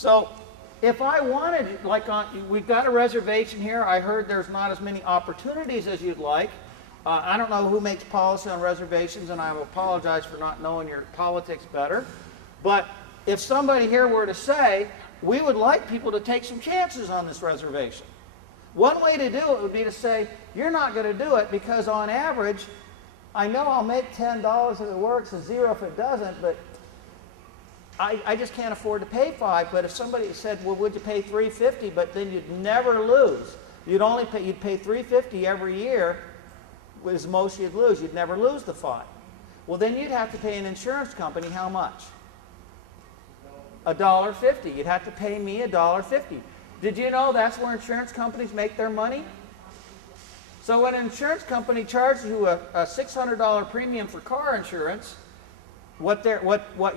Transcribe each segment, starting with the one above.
So if I wanted, like we've got a reservation here. I heard there's not as many opportunities as you'd like. I don't know who makes policy on reservations, and I apologize for not knowing your politics better. But if somebody here were to say, we would like people to take some chances on this reservation. One way to do it would be to say, you're not going to do it because on average, I know I'll make $10 if it works and 0 if it doesn't, but I just can't afford to pay $5. But if somebody said, well, would you pay $3.50, but then you'd never lose. You'd pay $3.50 every year was the most you'd lose. You'd never lose the $5. Well, then you'd have to pay an insurance company how much? $1.50. You'd have to pay me $1.50. Did you know that's where insurance companies make their money? So when an insurance company charges you a $600 premium for car insurance, what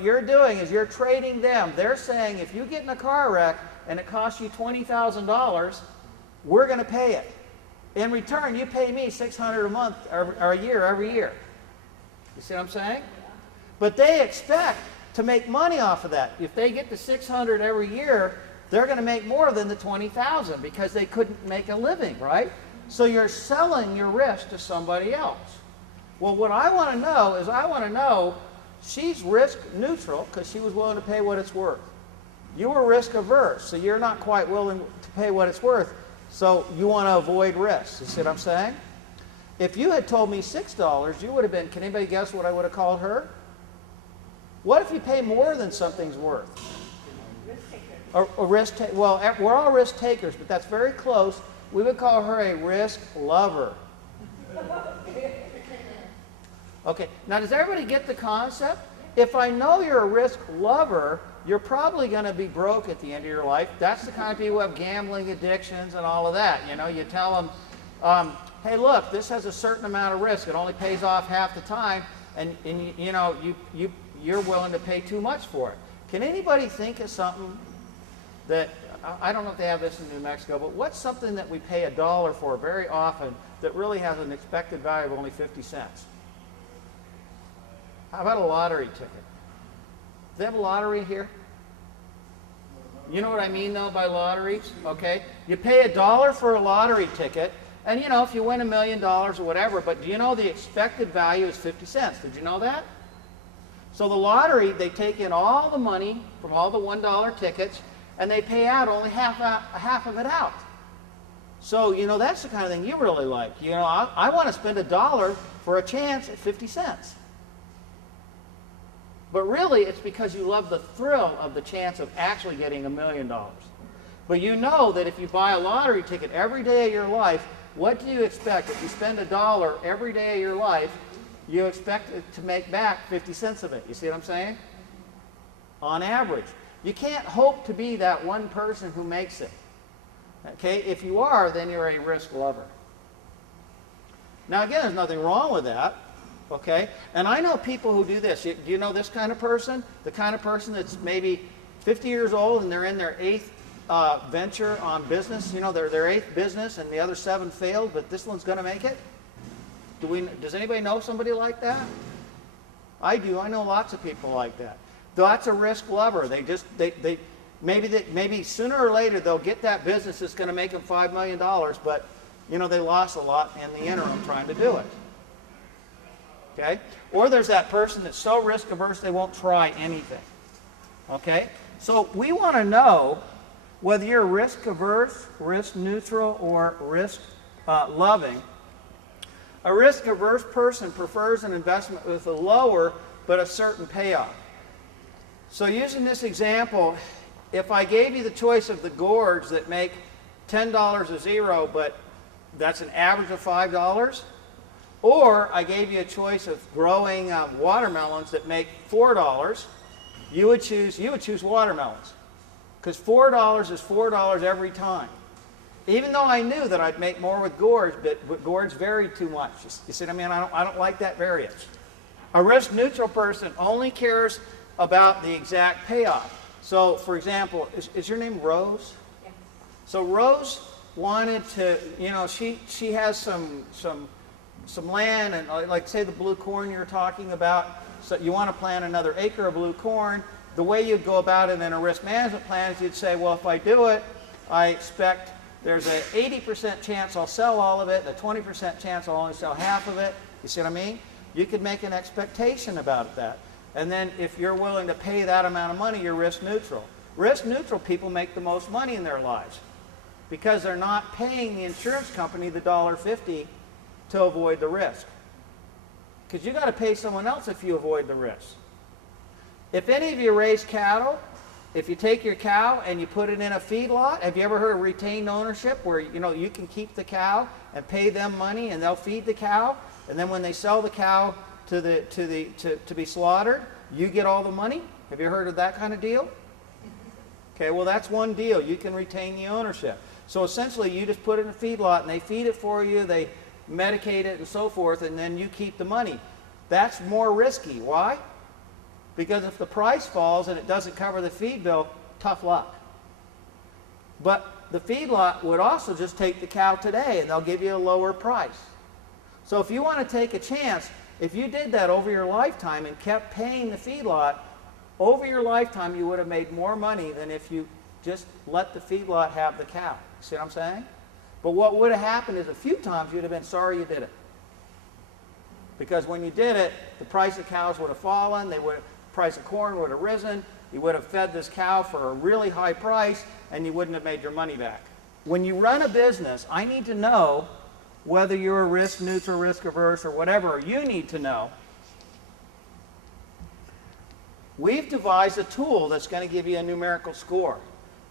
you're doing is you're trading them. They're saying if you get in a car wreck and it costs you $20,000, we're going to pay it. In return, you pay me $600 a month or a year every year. You see what I'm saying? But they expect to make money off of that. If they get the $600 every year, they're going to make more than the $20,000 because they couldn't make a living, right? So you're selling your risk to somebody else. Well, what I want to know is she's risk neutral because she was willing to pay what it's worth. You were risk averse, so you're not quite willing to pay what it's worth. So you want to avoid risk. You see what I'm saying? If you had told me $6, you would have been, can anybody guess what I would have called her? What if you pay more than something's worth? Risk taker. Well, we're all risk takers, but that's very close. We would call her a risk lover. Okay, now does everybody get the concept? If I know you're a risk lover, you're probably going to be broke at the end of your life. That's the kind of people who have gambling addictions and all of that. You know, you tell them, hey, look, this has a certain amount of risk. It only pays off half the time, and you're willing to pay too much for it. Can anybody think of something that, I don't know if they have this in New Mexico, but what's something that we pay $1 for very often that really has an expected value of only 50 cents? How about a lottery ticket? Do they have a lottery here? You know what I mean, though, by lotteries? Okay? You pay $1 for a lottery ticket, and, you know, if you win $1 million or whatever, but do you know the expected value is 50 cents? Did you know that? So the lottery, they take in all the money from all the $1 tickets, and they pay out only half of it out. So, you know, that's the kind of thing you really like. You know, I want to spend $1 for a chance at 50 cents. But really, it's because you love the thrill of the chance of actually getting $1 million. But you know that if you buy a lottery ticket every day of your life, what do you expect? If you spend $1 every day of your life, you expect it to make back 50 cents of it. You see what I'm saying? On average. You can't hope to be that one person who makes it. Okay? If you are, then you're a risk lover. Now, again, there's nothing wrong with that. Okay? And I know people who do this. Do you know this kind of person? The kind of person that's maybe 50 years old and they're in their 8th venture on business. You know, their 8th business and the other 7 failed, but this one's going to make it? Does anybody know somebody like that? I do. I know lots of people like that. That's a risk lover. Maybe sooner or later they'll get that business that's going to make them $5 million, but, you know, they lost a lot in the interim trying to do it. Okay? Or there's that person that's so risk averse they won't try anything. Okay? So we want to know whether you're risk averse, risk neutral, or risk loving. A risk averse person prefers an investment with a lower but a certain payoff. So using this example, if I gave you the choice of the gourds that make $10 a zero, but that's an average of $5, or I gave you a choice of growing watermelons that make $4, you would choose watermelons. Because $4 is $4 every time. Even though I knew that I'd make more with gourds, but gourds vary too much. You see what I mean? I don't like that variance. A risk neutral person only cares about the exact payoff. So, for example, is your name Rose? Yeah. So Rose wanted to, you know, she has some land, and like say the blue corn you're talking about. So you want to plant another acre of blue corn, the way you'd go about it in a risk management plan is you'd say, well, if I do it, I expect there's an 80% chance I'll sell all of it, and a 20% chance I'll only sell half of it. You see what I mean? You could make an expectation about that. And then if you're willing to pay that amount of money, you're risk neutral. Risk neutral people make the most money in their lives because they're not paying the insurance company the $1.50 to avoid the risk. Because you got to pay someone else if you avoid the risk. If any of you raise cattle, if you take your cow and you put it in a feedlot, have you ever heard of retained ownership where you can keep the cow and pay them money and they'll feed the cow, and then when they sell the cow to be slaughtered, you get all the money? Have you heard of that kind of deal? Okay, well that's one deal. You can retain the ownership. So essentially you just put it in a feedlot and they feed it for you, they medicate it and so forth, and then you keep the money. That's more risky. Why? Because if the price falls and it doesn't cover the feed bill, tough luck. But the feedlot would also just take the cow today and they'll give you a lower price. So if you want to take a chance, if you did that over your lifetime and kept paying the feedlot, over your lifetime you would have made more money than if you just let the feedlot have the cow. See what I'm saying? But what would have happened is a few times you'd have been sorry you did it. Because when you did it, the price of cows would have fallen, the price of corn would have risen, you would have fed this cow for a really high price, and you wouldn't have made your money back. When you run a business, I need to know whether you're risk neutral, risk averse, or whatever you need to know. We've devised a tool that's going to give you a numerical score.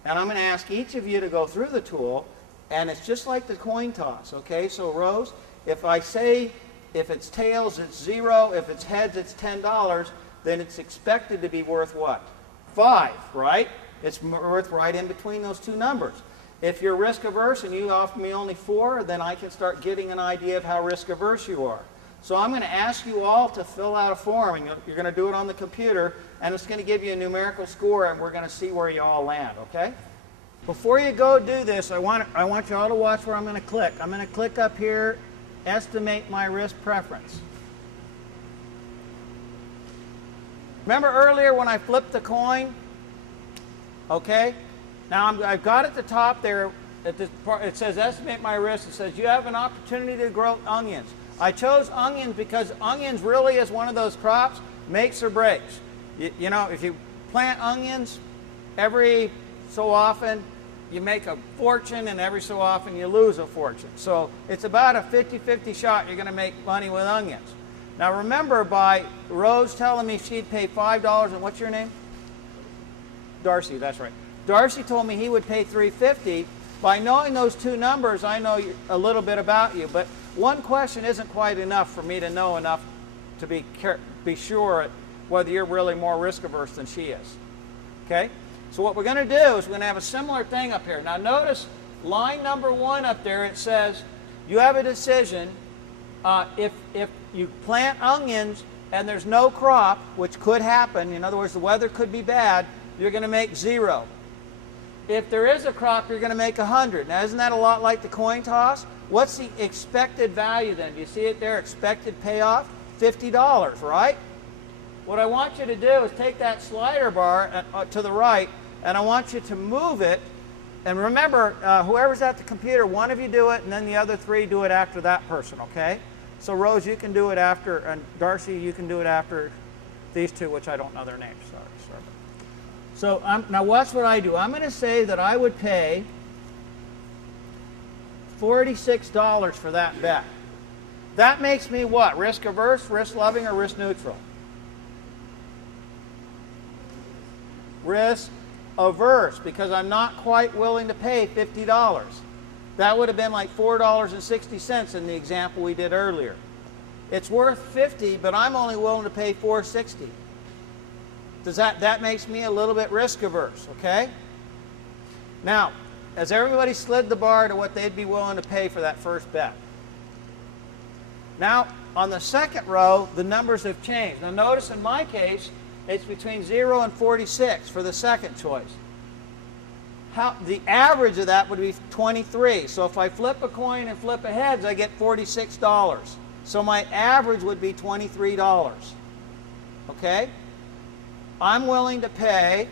And I'm going to ask each of you to go through the tool, and it's just like the coin toss, okay? So Rose, if I say if it's tails, it's 0, if it's heads, it's $10, then it's expected to be worth what? 5, right? It's worth right in between those two numbers. If you're risk averse and you offer me only 4, then I can start getting an idea of how risk averse you are. So I'm going to ask you all to fill out a form, and you're going to do it on the computer, and it's going to give you a numerical score, and we're going to see where you all land, okay? Before you go do this, I want you all to watch where I'm going to click. I'm going to click up here, estimate my risk preference. Remember earlier when I flipped the coin? Okay? Now I've got at the top there, it says estimate my risk. It says you have an opportunity to grow onions. I chose onions because onions really is one of those crops, makes or breaks. You know, if you plant onions, every so often you make a fortune, and every so often you lose a fortune. So it's about a 50-50 shot you're going to make money with onions. Now remember, by Rose telling me she'd pay $5, and what's your name? Darcy, that's right. Darcy told me he would pay $3.50. By knowing those two numbers, I know a little bit about you, but one question isn't quite enough for me to know enough to be sure whether you're really more risk averse than she is. Okay? So what we're going to do is we're going to have a similar thing up here. Now notice line number 1 up there, it says you have a decision. If you plant onions and there's no crop, which could happen, in other words, the weather could be bad, you're going to make 0. If there is a crop, you're going to make 100. Now isn't that a lot like the coin toss? What's the expected value then? Do you see it there? Expected payoff? $50, right? What I want you to do is take that slider bar to the right, and I want you to move it. And remember, whoever's at the computer, one of you do it, and then the other 3 do it after that person, okay? So Rose, you can do it after, and Darcy, you can do it after these 2, which I don't know their names. Sorry. So now watch what I do. I'm going to say that I would pay $46 for that bet. That makes me what? Risk averse, risk loving, or risk neutral? Risk averse, because I'm not quite willing to pay $50. That would have been like $4.60 in the example we did earlier. It's worth $50, but I'm only willing to pay $4.60. That makes me a little bit risk averse, okay? Now, has everybody slid the bar to what they'd be willing to pay for that first bet? Now, on the second row, the numbers have changed. Now notice in my case, it's between 0 and 46 for the second choice. The average of that would be 23. So if I flip a coin and flip a heads, I get $46. So my average would be $23. Okay? I'm willing to pay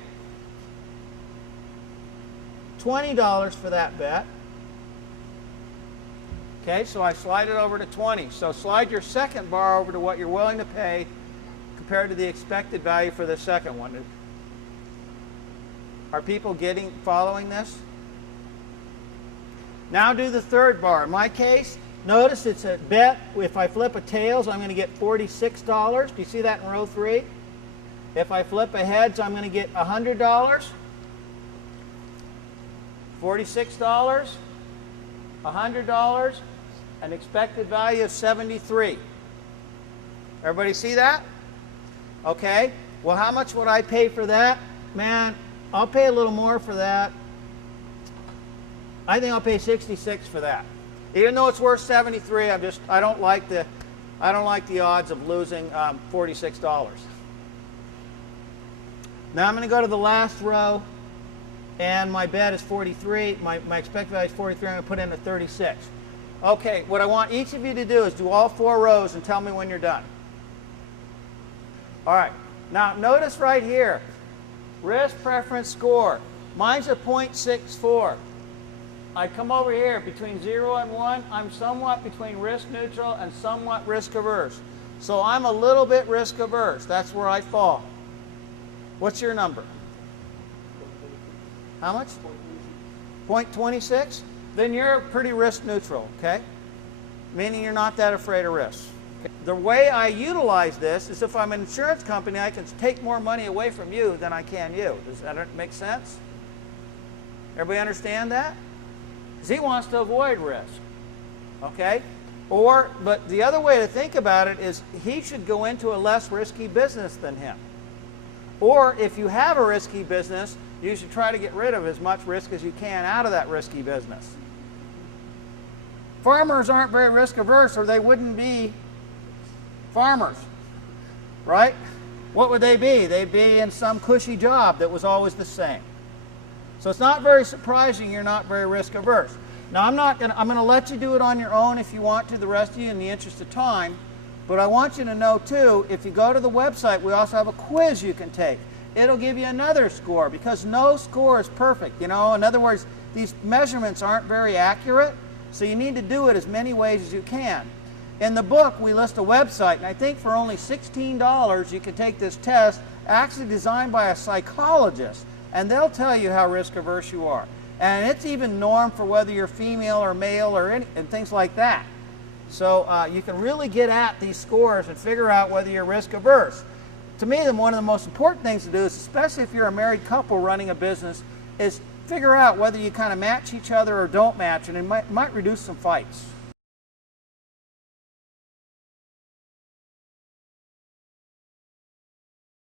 $20 for that bet. Okay, so I slide it over to 20. So slide your second bar over to what you're willing to pay compared to the expected value for the second one. Are people following this? Now do the third bar. In my case, notice it's a bet. If I flip a tails, I'm going to get $46. Do you see that in row 3? If I flip a heads, I'm going to get $100. $46, $100, an expected value of 73. Everybody see that? Okay. Well, how much would I pay for that? Man, I'll pay a little more for that. I think I'll pay 66 for that. Even though it's worth 73, I don't like the odds of losing $46. Now I'm going to go to the last row, and my bet is 43. My expected value is 43. I'm going to put in a 36. Okay, what I want each of you to do is do all 4 rows and tell me when you're done. All right. Now notice right here, risk preference score. Mine's a 0.64. I come over here between 0 and 1. I'm somewhat between risk neutral and somewhat risk averse. So I'm a little bit risk averse. That's where I fall. What's your number? How much? 0.26? Then you're pretty risk neutral, okay? Meaning you're not that afraid of risk. Okay? The way I utilize this is if I'm an insurance company, I can take more money away from you than I can you. Does that make sense? Everybody understand that? Because he wants to avoid risk, okay? But the other way to think about it is he should go into a less risky business than him. Or if you have a risky business, you should try to get rid of as much risk as you can out of that risky business. Farmers aren't very risk averse, or they wouldn't be farmers, right? What would they be? They'd be in some cushy job that was always the same. So it's not very surprising you're not very risk averse. Now I'm going to let you do it on your own if you want to, the rest of you, in the interest of time. But I want you to know too, if you go to the website, we also have a quiz you can take. It'll give you another score, because no score is perfect. In other words, these measurements aren't very accurate, so you need to do it as many ways as you can. In the book, we list a website, and I think for only $16 you can take this test, actually designed by a psychologist, and they'll tell you how risk averse you are. And it's even normed for whether you're female or male and things like that. So you can really get at these scores and figure out whether you're risk averse. To me, one of the most important things to do is, especially if you're a married couple running a business, is figure out whether you kind of match each other or don't match, and it might reduce some fights.